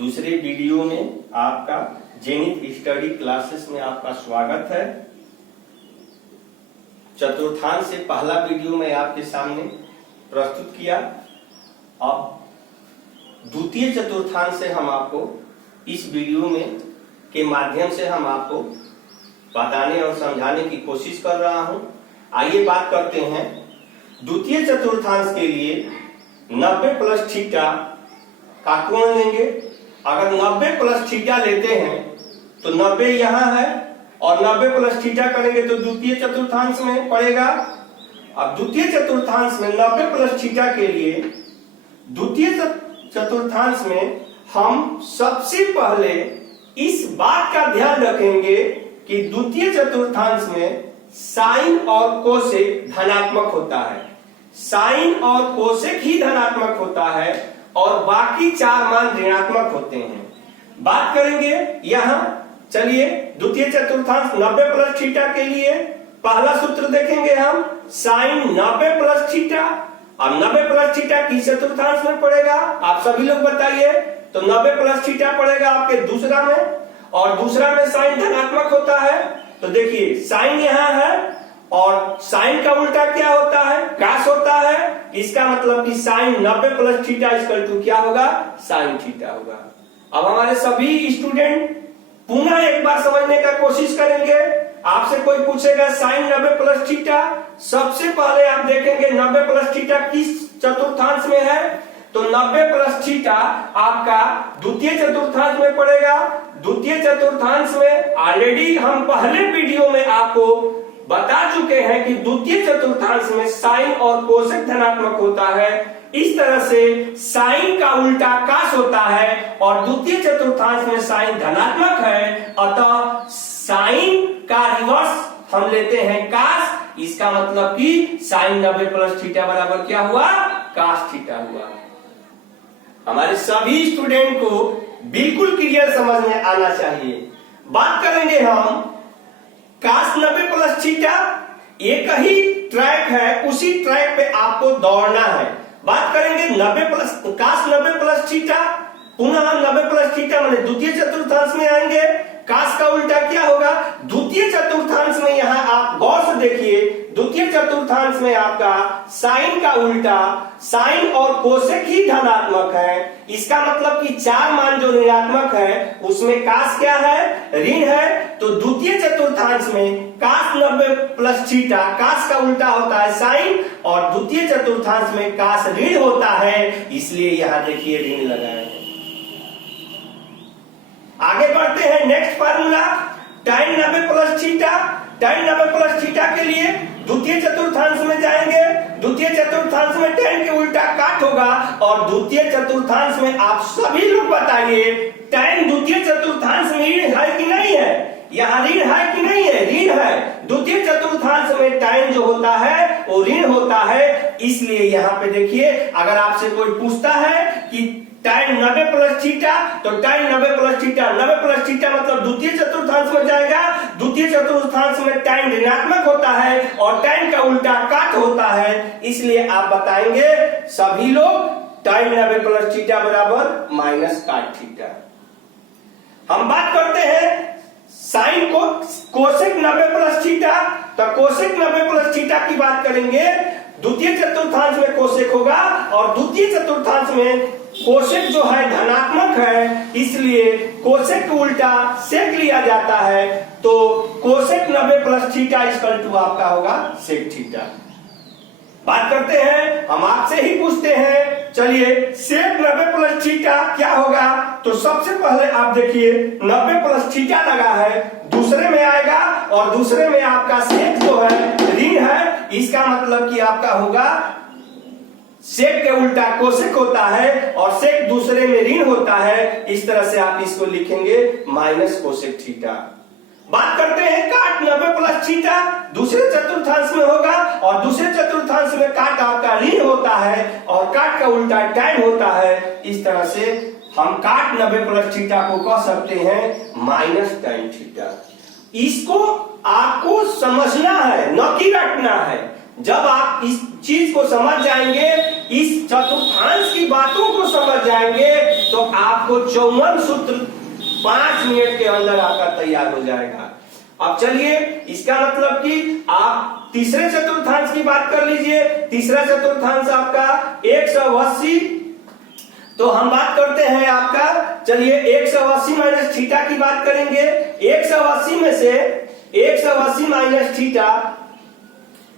दूसरे वीडियो में आपका जेनिथ स्टडी क्लासेस में आपका स्वागत है। चतुर्थांश से पहला वीडियो मैं आपके सामने प्रस्तुत किया। अब द्वितीय चतुर्थांश से हम आपको इस वीडियो में के माध्यम से हम आपको बताने और समझाने की कोशिश कर रहा हूं। आइए बात करते हैं द्वितीय चतुर्थांश के लिए 90 प्लस थीटा का कोण लेंगे। अगर 90 प्लस थीटा लेते हैं तो 90 यहाँ है और 90 प्लस थीटा करेंगे तो द्वितीय चतुर्थांश में पड़ेगा। अब द्वितीय चतुर्थांश में 90 प्लस थीटा के लिए द्वितीय चतुर्थांश में हम सबसे पहले इस बात का ध्यान रखेंगे कि द्वितीय चतुर्थांश में साइन और कोसेक धनात्मक होता है। साइन और कोसेक ही धनात्मक होता है और बाकी चार मान ऋणात्मक होते हैं। बात करेंगे यहाँ, चलिए द्वितीय चतुर्थांश 90 प्लस थीटा के लिए पहला सूत्र देखेंगे हम, साइन 90 प्लस थीटा। अब 90 प्लस थीटा किस चतुर्थांश में पड़ेगा आप सभी लोग बताइए। तो 90 प्लस थीटा पड़ेगा आपके दूसरा में, और दूसरा में साइन धनात्मक होता है। तो देखिए साइन यहाँ है और साइन का उल्टा क्या होता है, कास होता है। इसका मतलब कि sine 90 plus theta equal to क्या होगा, साइन थीटा होगा। अब हमारे सभी स्टूडेंट पुनः एक बार समझने का कोशिश करेंगे। आपसे कोई पूछेगा साइन 90 प्लस थीटा, सबसे पहले आप देखेंगे 90 प्लस थीटा किस चतुर्थांश में है। तो 90 प्लस थीटा आपका द्वितीय चतुर्थांश में पड़ेगा। द्वितीय चतुर्थांश में ऑलरेडी हम पहले वीडियो में आपको बता चुके हैं कि द्वितीय चतुर्थांश में साइन और कोसेक धनात्मक होता है। इस तरह से साइन का उल्टा कास होता है और द्वितीय चतुर्थांश में साइन धनात्मक है, अतः साइन का रिवर्स हम लेते हैं कास। इसका मतलब कि साइन 90 प्लस थीटा बराबर क्या हुआ, कास थीटा हुआ। हमारे सभी स्टूडेंट को बिल्कुल क्लियर समझ में आना चाहिए। बात करेंगे हम कास 90 प्लस थीटा, एक ही ट्रैक है, उसी ट्रैक पे आपको दौड़ना है। बात करेंगे 90 प्लस कास 90 प्लस थीटा, पुनः हम 90 प्लस थीटा माने द्वितीय चतुर्थांश में आएंगे। कास का उल्टा क्या होगा, द्वितीय चतुर्थांश में यहाँ आप गौर से देखिए, द्वितीय चतुर्थांश में आपका साइन का उल्टा साइन और कोसेक ही धनात्मक है। इसका मतलब कि चार मान जो ऋणात्मक है उसमें कास क्या है, ऋण है। तो द्वितीय चतुर्थांश में कास 90 प्लस थीटा, कास का उल्टा होता है साइन, और द्वितीय चतुर्थांश में कास ऋण होता है, इसलिए यहाँ देखिए ऋण लगाए। आगे बढ़ते हैं next formula, tan 90 plus theta. tan 90 plus theta के लिए द्वितीय चतुर्थांश में जाएंगे। द्वितीय चतुर्थांश में tan के उल्टा काट होगा, और द्वितीय चतुर्थांश में आप सभी लोग बताइए tan द्वितीय चतुर्थांश में ऋण है कि नहीं है, यहाँ ऋण है कि नहीं है, ऋण है। द्वितीय चतुर्थांश में tan जो होता है वो ऋण होता है। इसलिए यहाँ पे देखिए, अगर आपसे कोई पूछता है कि tan 90 प्लस थीटा, तो tan 90 plus theta, 90 plus theta मतलब द्वितीय चतुर्थांश में जाएगा। द्वितीय चतुर्थांश में tan ऋणात्मक होता है और tan का उल्टा काट होता है, इसलिए आप बताएंगे सभी लोग tan 90 प्लस थीटा बराबर माइनस काट थीटा। हम बात करते हैं साइन को कोसेक 90 प्लस थीटा। तो कोसेक 90 प्लस थीटा की बात करेंगे, द्वितीय चतुर्थांश में कोसेक होगा और द्वितीय चतुर्थांश में कोसेक जो है धनात्मक है, इसलिए कोसेक का उल्टा सेक लिया जाता है। तो cosec 90 plus theta equal to आपका होगा सेक थीटा। बात करते हैं, हम आपसे ही पूछते हैं, चलिए सेक 90 प्लस थीटा क्या होगा। तो सबसे पहले आप देखिए 90 प्लस थीटा लगा है, दूसरे में आएगा और दूसरे में आपका सेक जो है ऋण है। इसका मतलब कि आपका होगा सेक के उल्टा कोसेक होता है और सेक दूसरे में ऋण होता है। इस तरह से आप इसको लिखेंगे माइनस कोसेक थीटा। बात करते हैं काट 90 प्लस थीटा, दूसरे चतुर्थांश में होगा और दूसरे चतुर्थांश में काट आपका ऋण होता है और काट का उल्टा tan होता है। इस तरह से हम काट 90 प्लस थीटा को कह सकते हैं माइनस tan थीटा। इसको आपको समझना है, न कि रटना है। जब आप इस चीज को समझ जाएंगे, इस चतुर्थांश की बातों को समझ जाएंगे, तो आपको 54 सूत्र 5 मिनट के अंदर आपका तैयार हो जाएगा। अब चलिए, इसका मतलब कि आप तीसरे चतुर्थांश की बात कर लीजिए। तीसरा चतुर्थांश आपका 180, तो हम बात करते हैं आपका, चलिए 180 माइनस थीटा की बात करेंगे। 180 में से 180 माइनस थीटा,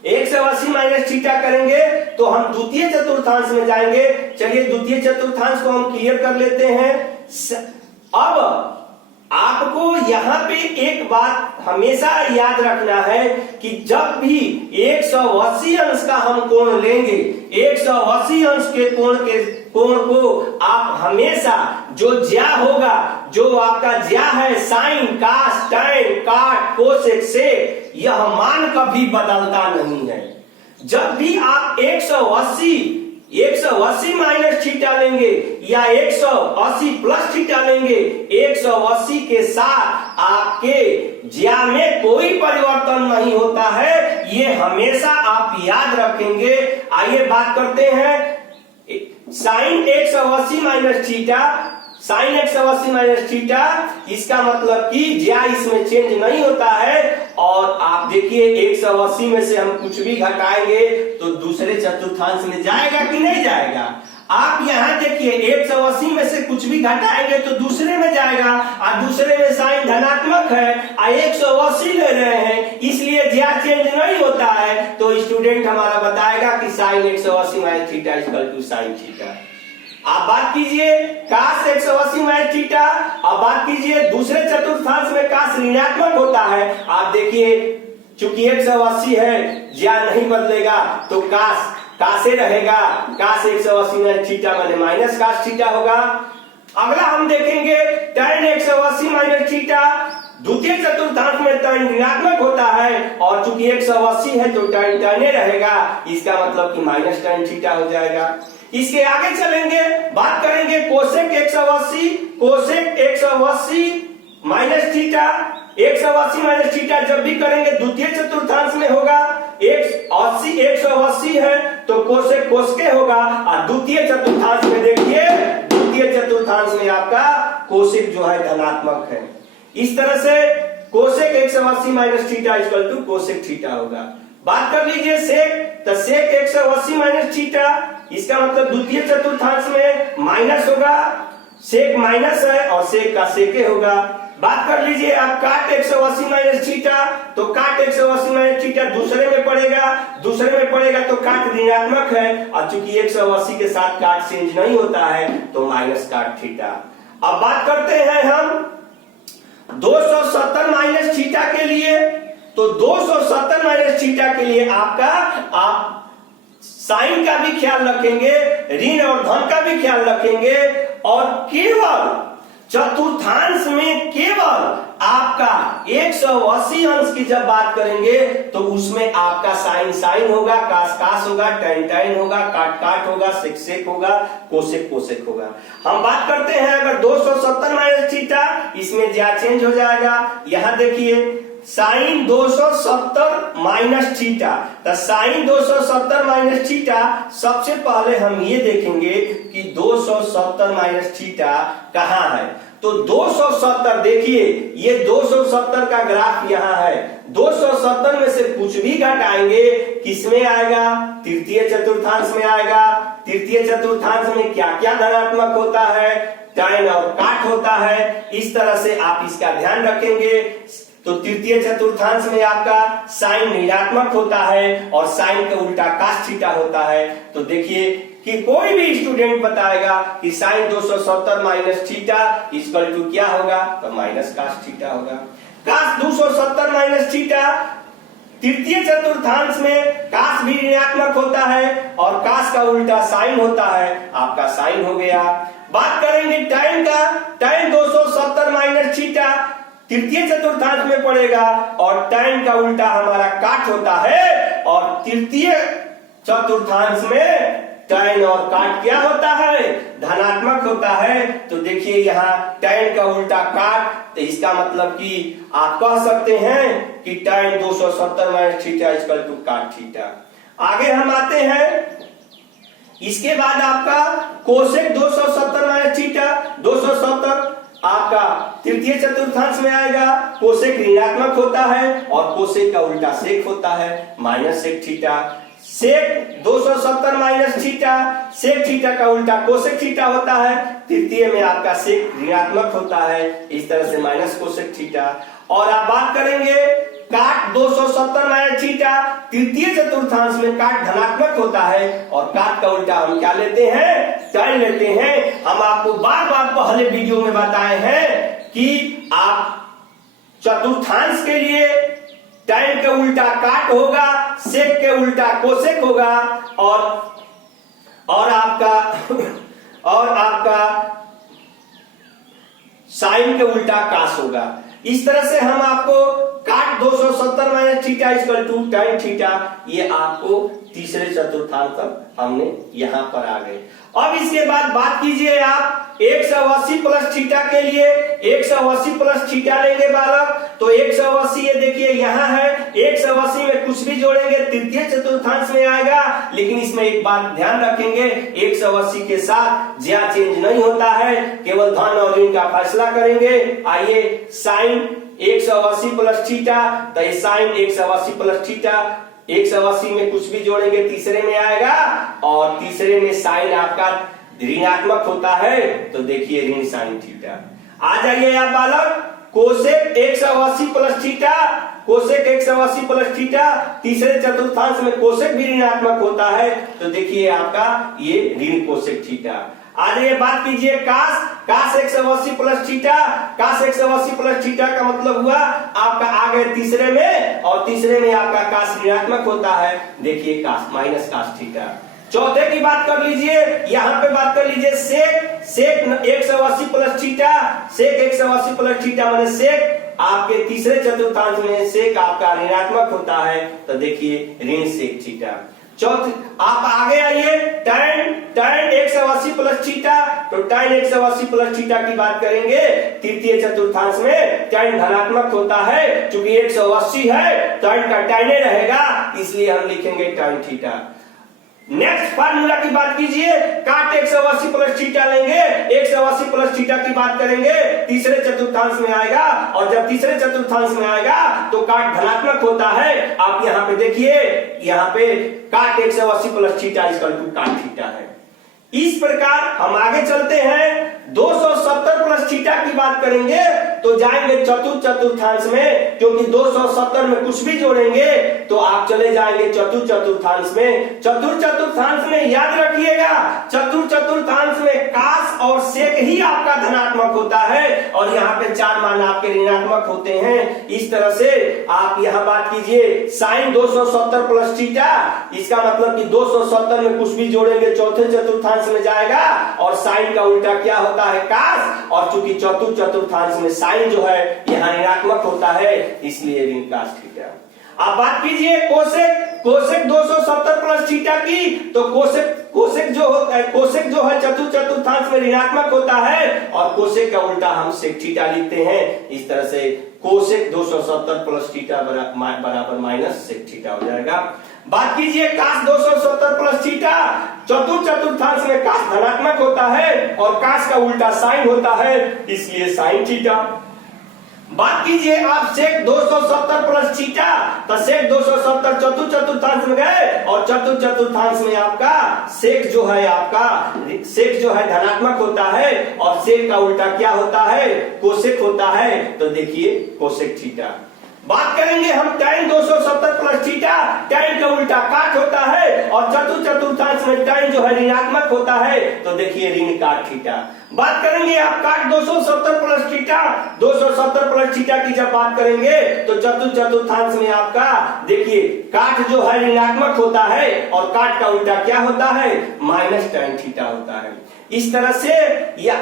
180 माइनस थीटा करेंगे तो हम द्वितीय चतुर्थांश में जाएंगे। चलिए द्वितीय चतुर्थांश को हम क्लियर कर लेते हैं। अब आपको यहाँ पे एक बात हमेशा याद रखना है कि जब भी 180 अंश का हम कोण लेंगे, 180 अंश के कोण को आप हमेशा जो ज्या होगा, जो आपका ज्या है, साइन, कास, टैन, काट, कोसेक, सेक, यह मान कभी बदलता नहीं है। जब भी आप 180 माइनस थीटा लेंगे या 180 प्लस थीटा लेंगे, 180 के साथ आपके ज्या में कोई परिवर्तन नहीं होता है, ये हमेशा आप याद रखेंगे। आइए बात करते हैं sine 180 minus theta, sine 180 minus theta, इसका मतलब कि ज्या इसमें चेंज नहीं होता है। और आप देखिए 180 में से हम कुछ भी घटाएंगे तो दूसरे चतुर्थांश में जाएगा कि नहीं जाएगा। आप यहाँ देखिए 180 में से कुछ भी घटाएंगे तो दूसरे में जाएगा, और दूसरे में साइन धनात्मक है, 180 ले रहे हैं, इसलिए ज्या चेंज नहीं होता है। तो स्टूडेंट हमारा बताएगा कि sine 180 minus theta equal to sine theta. आप बात कीजिए कास 180 माइनस थीटा। अब बात कीजिए दूसरे चतुर्थांश में कास ऋणात्मक होता है। आप देखिए चूंकि 180 है, ज्या नहीं बदलेगा तो कासे रहेगा, कास 180 माइनस थीटा माने माइनस कास थीटा होगा। अगला हम देखेंगे tan 180 माइनस थीटा। द्वितीय चतुर्थांश में tan ऋणात्मक होता है और चूंकि 180 है तो tan टने रहेगा, इसका मतलब कि माइनस tan थीटा हो जाएगा। इसके आगे चलेंगे, बात करेंगे cosec 180, cosec 180 minus theta. 180 minus theta जब भी करेंगे द्वितीय चतुर्थांश में होगा, 180 है तो कोसेक कोसके होगा, और द्वितीय चतुर्थांश में देखिए, द्वितीय चतुर्थांश में आपका कोसेक जो है धनात्मक है। इस तरह से cosec 180 minus theta equal to cosec theta होगा। बात कर लीजिए सेक, तो सेक 180 माइनस थीटा, इसका मतलब द्वितीय चतुर्थांश में माइनस होगा, सेक माइनस है और सेक का सेके होगा। बात कर लीजिए आप काट 180 माइनस थीटा, तो काट 180 माइनस थीटा दूसरे में पड़ेगा तो काट ऋणात्मक है, और चूंकि 180 के साथ काट चेंज नहीं होता है तो माइनस काट थीटा। अब बात करते हैं हम 270 माइनस थीटा के लिए। तो 270 माइनस थीटा के लिए आप साइन का भी ख्याल रखेंगे, ऋण और धन का भी ख्याल रखेंगे, और केवल चतुर्थांश में केवल आपका 180 अंश की जब बात करेंगे तो उसमें आपका साइन होगा, कास होगा, टैन होगा, काट होगा, सेक होगा, कोसेक होगा। हम बात करते हैं अगर 270 माइनस थीटा, इसमें ज्या चेंज हो जाएगा। यहां देखिए साइन 270 माइनस थीटा, तो साइन 270 माइनस थीटा, सबसे पहले हम ये देखेंगे कि 270 माइनस थीटा कहाँ है। तो 270 देखिए, ये 270 का ग्राफ यहाँ है। 270 में से कुछ भी घटाएंगे किसमें आएगा, तृतीय चतुर्थांश में आएगा। तृतीय चतुर्थांश में क्या क्या धनात्मक होता है, टैन और काट होता है। इस तरह से आप इसका ध्यान रखेंगे। तो तृतीय चतुर्थांश में आपका साइन ऋणात्मक होता है और साइन का उल्टा कास थीटा होता है। तो देखिए कि कोई भी स्टूडेंट बताएगा कि sine 270 minus theta equal to क्या होगा, तो माइनस कास थीटा होगा। कास 270 माइनस थीटा, तृतीय चतुर्थांश में कास भी ऋणात्मक होता है और कास का उल्टा साइन होता है, आपका साइन हो गया। बात करेंगे टैन का, टैन 270 माइनस थीटा तृतीय चतुर्थांश में पड़ेगा और टैन का उल्टा हमारा काट होता है, और तृतीय चतुर्थांश में टैन और काट क्या होता है, धनात्मक होता है। तो देखिए यहाँ टैन का उल्टा काट, तो इसका मतलब कि आप कह सकते हैं कि tan 270 minus theta equal to cot theta. आगे हम आते हैं, इसके बाद आपका कोसेक 270 माइनस थीटा, 270 आपका तृतीय चतुर्थांश में आएगा। कोसेक ऋणात्मक होता है और कोसेक का उल्टा सेक होता है, माइनस सेक थीटा। सेक 270 माइनस थीटा, सेक थीटा का उल्टा कोसेक थीटा होता है। तृतीय में आपका सेक ऋणात्मक होता है, इस तरह से माइनस कोसेक थीटा। और आप बात करेंगे काट 270 माइनस थीटा, तृतीय चतुर्थांश में काट धनात्मक होता है और काट का उल्टा हम क्या लेते हैं, tan लेते हैं। हम आपको बार बार पहले वीडियो में बताए हैं कि आप चतुर्थांश के लिए tan के उल्टा काट होगा, सेक के उल्टा कोसेक होगा और आपका साइन के उल्टा कास होगा। इस तरह से हम आपको cot 270 minus theta equal to tan theta, ये आपको तीसरे चतुर्थांश तक हमने यहां पर आ गए। अब इसके बाद बात कीजिए आप 180 प्लस थीटा के लिए, 180 प्लस थीटा लेंगे बालक, तो 180 ये देखिए यहां है, 180 में कुछ भी जोड़ेंगे तृतीय चतुर्थांश में आएगा। लेकिन इसमें एक बात ध्यान रखेंगे, 180 के साथ ज्या चेंज नहीं होता है, केवल धन और ऋण का फैसला करेंगे। आइए साइन 180 प्लस थीटा, तो ये साइन 180 प्लस थीटा, 180 में कुछ भी जोड़ेंगे तीसरे में आएगा और तीसरे में साइन आपका ऋणात्मक होता है, तो देखिए ऋण साइन थीटा। आ जाइए आप बालक, cosec 180 plus theta, cosec 180 plus theta, तीसरे चतुर्थांश में कोसेक भी ऋणात्मक होता है, तो देखिए आपका ये ऋण कोसेक थीटा। आगे बात कीजिए कास 180 प्लस थीटा, कास 180 प्लस थीटा का मतलब हुआ आपका आ गए तीसरे में और तीसरे में आपका कास ऋणात्मक होता है, देखिए कास माइनस कास थीटा। चौथे की बात कर लीजिए, यहाँ पे बात कर लीजिए सेक 180 प्लस थीटा, सेक 180 प्लस थीटा माने सेक आपके तीसरे चतुर्थांश में सेक आपका ऋणात्मक होता है, तो देखिए ऋण सेक थीटा। चौथे आप आगे आइए, tan 180 प्लस थीटा, तो tan 180 प्लस थीटा की बात करेंगे, तृतीय चतुर्थांश में tan धनात्मक होता है, क्योंकि 180 है tan का tan रहेगा, इसलिए हम लिखेंगे tan थीटा। नेक्स्ट फार्मूला की बात कीजिए, काट 180 प्लस थीटा लेंगे, 180 प्लस थीटा की बात करेंगे, तीसरे चतुर्थांश में आएगा और जब तीसरे चतुर्थांश में आएगा तो काट धनात्मक होता है। आप यहाँ पे देखिए, यहाँ पे cot 180 plus theta equal to tan theta है। इस प्रकार हम आगे चलते हैं, 270 प्लस थीटा की बात करेंगे तो जाएंगे चतुर्थांश में, क्योंकि 270 में कुछ भी जोड़ेंगे तो आप चले जाएंगे चतुर्थांश में। चतुर्थांश में याद रखिएगा, चतुर्थांश में कास और सेक ही आपका धनात्मक होता है और यहाँ पे चार मान आपके ऋणात्मक होते हैं। इस तरह से आप यहाँ बात कीजिए साइन 270 प्लस थीटा, इसका मतलब कि 270 में कुछ भी जोड़ेंगे चौथे चतुर्थांश में जाएगा और साइन का उल्टा क्या होता है कास, और चूंकि चतुर्थांश में साइन जो है यहाँ ऋणात्मक होता है, इसलिए ऋण कास थीटा। आप बात कीजिए कोसेक 270 प्लस थीटा की, तो कोसेक जो है चतुर्थांश में ऋणात्मक होता है और कोसेक का उल्टा हम सेक थीटा लिखते हैं। इस तरह से कोसेक 270 प्लस थीटा बराबर माइनस सेक थीटा हो जाएगा। बात कीजिए कास 270 प्लस थीटा, चतुर्थांश में कास धनात्मक होता है और कास का उल्टा साइन होता है, इसलिए साइन थीटा। बात कीजिए आप सेक 270 प्लस थीटा, तो सेक 270 चतुर्थांश में गए और चतुर्थांश में आपका सेक जो है धनात्मक होता है और सेक का उल्टा क्या होता है कोसेक होता है, तो देखिए कोसेक थीटा। बात करेंगे हम tan 270 प्लस थीटा, tan का उल्टा काट होता है और चतुर्थांश में tan जो है ऋणात्मक होता है, तो देखिए ऋण काट थीटा। बात करेंगे आप काट 270 प्लस थीटा, 270 प्लस थीटा की जब बात करेंगे तो चतुर्थांश में आपका देखिए काट जो है ऋणात्मक होता है और काट का उल्टा क्या होता है माइनस tan थीटा होता है। इस तरह से या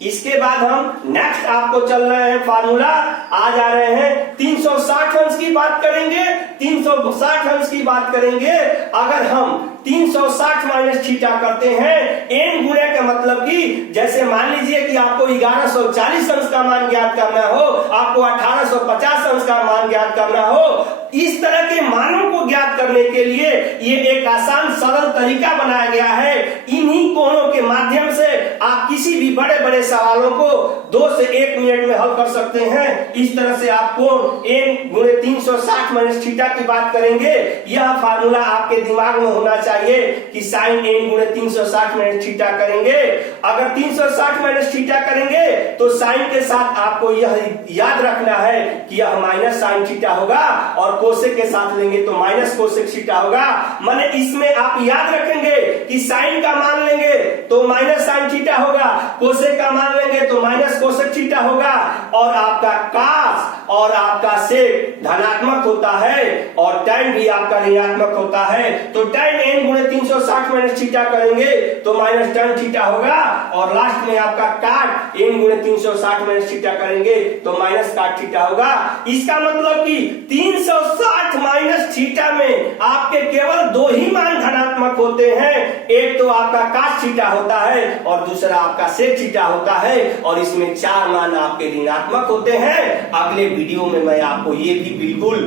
इसके बाद हम नेक्स्ट आपको चल रहे हैं फार्मूला आ जा रहे हैं 360 अंश की बात करेंगे। 360 अंश की बात करेंगे, अगर हम 360 माइनस थीटा करते हैं n गुणे का मतलब कि जैसे मान लीजिए कि आपको 1140 अंश का मान ज्ञात करना हो, आपको 1850 अंश का मान ज्ञात करना हो, इस तरह के मानों को ज्ञात करने के लिए ये एक आसान सरल तरीका बनाया गया है। इन्हीं कोणों के माध्यम से आप किसी भी बड़े बड़े सवालों को 2 से 1 मिनट में हल कर सकते हैं। इस तरह से आप कोण n गुणे 360 माइनस थीटा की बात करेंगे। यह फार्मूला आपके दिमाग में होना चाहिए कि साइन n गुणे 360 माइनस थीटा करेंगे। अगर 360 माइनस थीटा करेंगे तो साइन के साथ आपको यह याद रखना है कि यह माइनस साइन थीटा होगा, और कोसेक के साथ लेंगे तो माइनस कोसेक थीटा होगा। माने इसमें आप याद रखेंगे कि साइन का मान लेंगे तो माइनस साइन थीटा होगा, कोसेक का मान लेंगे तो माइनस कोसेक थीटा होगा, और आपका कास और आपका सेक धनात्मक होता है और tan भी आपका ऋणात्मक होता है। तो tan n गुणे 360 माइनस थीटा करेंगे तो माइनस tan थीटा होगा, और लास्ट में आपका काट n गुणे 360 माइनस थीटा करेंगे तो माइनस काट थीटा होगा। इसका मतलब कि 360 माइनस थीटा में आपके केवल 2 ही मान धनात्मक होते हैं, एक तो आपका काट थीटा होता है और दूसरा आपका सेक थीटा होता है, और इसमें 4 मान आपके ऋणात्मक होते हैं। अगले वीडियो में मैं आपको ये भी बिल्कुल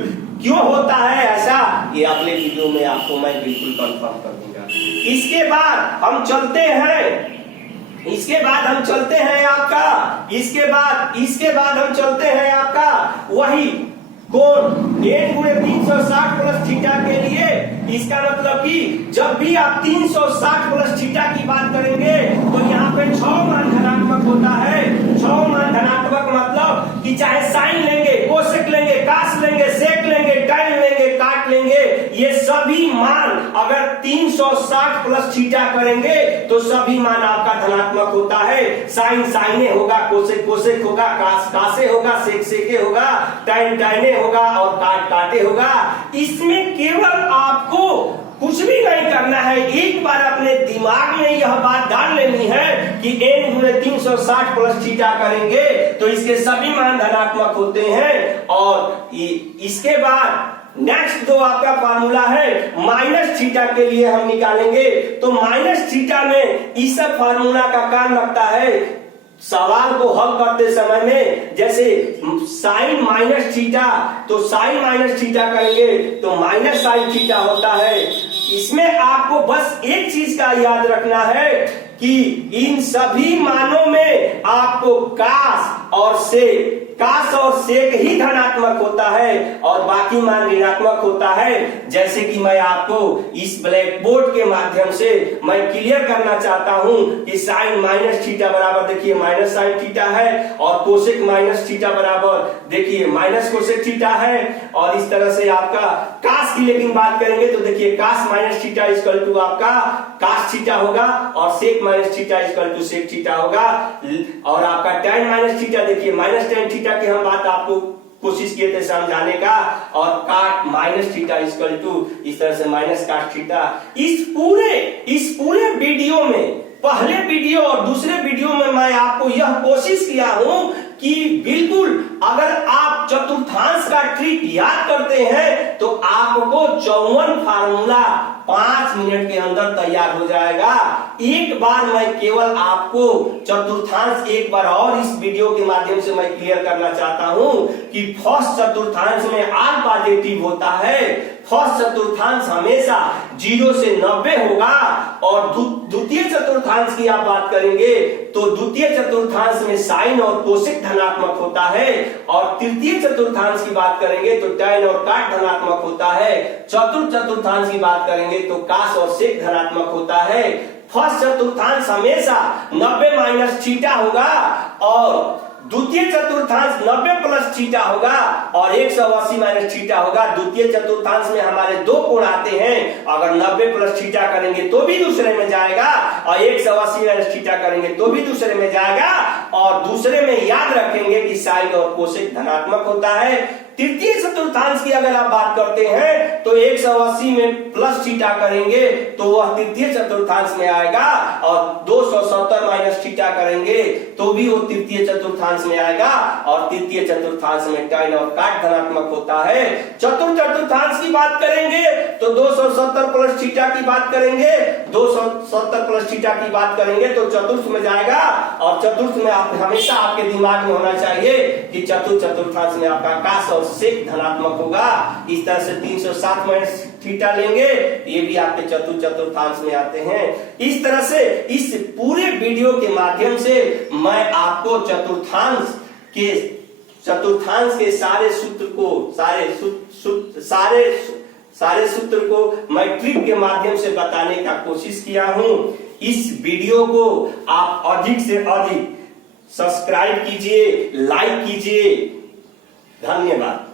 क्यों होता है ऐसा, ये अगले वीडियो में आपको मैं बिल्कुल कंफर्म कर दूंगा। इसके बाद हम चलते हैं आपका वही कोण n गुणे 360 प्लस थीटा के लिए। इसका मतलब कि जब भी आप 360 प्लस थीटा की बात करेंगे तो यहाँ पे 6 मान धनात्मक होता है। 6 मान धनात्मक मतलब कि चाहे साइन लेंगे, कोसेक लेंगे, कास लेंगे, सेक लेंगे, tan लेंगे, काट लेंगे, ये सभी मान अगर 360 प्लस थीटा करेंगे तो सभी मान आपका धनात्मक होता है। साइन साइने होगा, कोसेक कोसेक होगा, कास कासे होगा, सेक सेके होगा, tan टाइने होगा और काट काटे होगा। इसमें केवल आपको कुछ भी नहीं करना है, एक बार अपने दिमाग में यह बात डाल लेनी है कि n गुणे 360 प्लस थीटा करेंगे तो इसके सभी मान धनात्मक होते हैं। और इसके बाद नेक्स्ट जो आपका फार्मूला है माइनस थीटा के लिए हम निकालेंगे। तो माइनस थीटा में इस सब फार्मूला का काम रखता है। सवाल को हल करते समय में जैसे साइन माइनस थीटा, तो साइन माइनस थीटा करेंगे तो माइनस साइन थीटा होता है। इसमें आपको बस एक चीज का याद रखना है कि इन सभी मानों में आपको कास और सेक ही धनात्मक होता है और बाकी मान ऋणात्मक होता है। जैसे कि मैं आपको इस ब्लैक बोर्ड के माध्यम से मैं क्लियर करना चाहता हूं कि साइन माइनस थीटा बराबर देखिए माइनस साइन थीटा है, और कोसेक माइनस थीटा बराबर देखिए माइनस कोसेक थीटा है। और इस तरह से आपका कास की लेकिन बात करेंगे तो देखिए cos minus theta equal to आपका कास थीटा होगा, और sec minus theta equal to sec theta होगा। और आपका tan माइनस थीटा देखिए माइनस tan थीटा की हम बात आपको कोशिश किए थे समझाने का, और काट माइनस थीटा इक्वल टू इस तरह से माइनस काट थीटा। इस पूरे वीडियो में, पहले वीडियो और दूसरे वीडियो में मैं आपको यह कोशिश किया हूं कि बिल्कुल अगर आप चतुर्थांश का ट्रिक याद करते हैं तो आपको 54 फार्मूला 5 मिनट के अंदर तैयार हो जाएगा। एक बार मैं केवल आपको चतुर्थांश एक बार और इस वीडियो के माध्यम से मैं क्लियर करना चाहता हूं कि फर्स्ट चतुर्थांश में आर पॉजिटिव होता है। फर्स्ट चतुर्थांश हमेशा 0 से 90 होगा, और द्वितीय चतुर्थांश की आप बात करेंगे तो द्वितीय चतुर्थांश में साइन और कोसेक धनात्मक होता है, और तृतीय चतुर्थांश की बात करेंगे तो tan और काट धनात्मक होता है। चतुर्थ चतुर्थांश की बात करेंगे तो कास और सेक धनात्मक होता है। फर्स्ट चतुर्थांश हमेशा 90 माइनस थीटा होगा, और द्वितीय चतुर्थांश 90 प्लस थीटा होगा, और 180 माइनस थीटा होगा। द्वितीय चतुर्थांश में हमारे 2 कोण आते हैं, अगर 90 प्लस थीटा करेंगे तो भी दूसरे में जाएगा, और 180 माइनस थीटा करेंगे तो भी दूसरे में जाएगा। और दूसरे में याद रखेंगे कि साइन और कोसेक धनात्मक होता है। तृतीय चतुर्थांश की अगर आप बात करते हैं तो 180 में प्लस थीटा करेंगे तो वह तृतीय चतुर्थांश में आएगा, और 270 माइनस थीटा करेंगे तो भी वो तृतीय चतुर्थांश में आएगा, और तृतीय चतुर्थांश में tan और काट धनात्मक होता है। चतुर्थ चतुर्थांश की बात करेंगे तो 270 प्लस थीटा थीटा की बात करेंगे, 270 प्लस थीटा की बात करेंगे तो चतुर्थ में जाएगा। और चतुर्थ में आप हमेशा आपके दिमाग में होना चाहिए कि चतुर्थांश में आपका काश और सेक धनात्मक होगा। इस तरह से 360 माइनस थीटा लेंगे, ये भी आपके चतुर्थांश में आते हैं। इस तरह से इस पूरे वीडियो के माध्यम से मैं आपको चतुर्थांश के सारे सूत्र को सारे सूत्र को मैं ट्रिक के माध्यम से बताने का कोशिश किया हूं। इस वीडियो को आप अधिक से अधिक सब्सक्राइब कीजिए, लाइक कीजिए। धन्यवाद।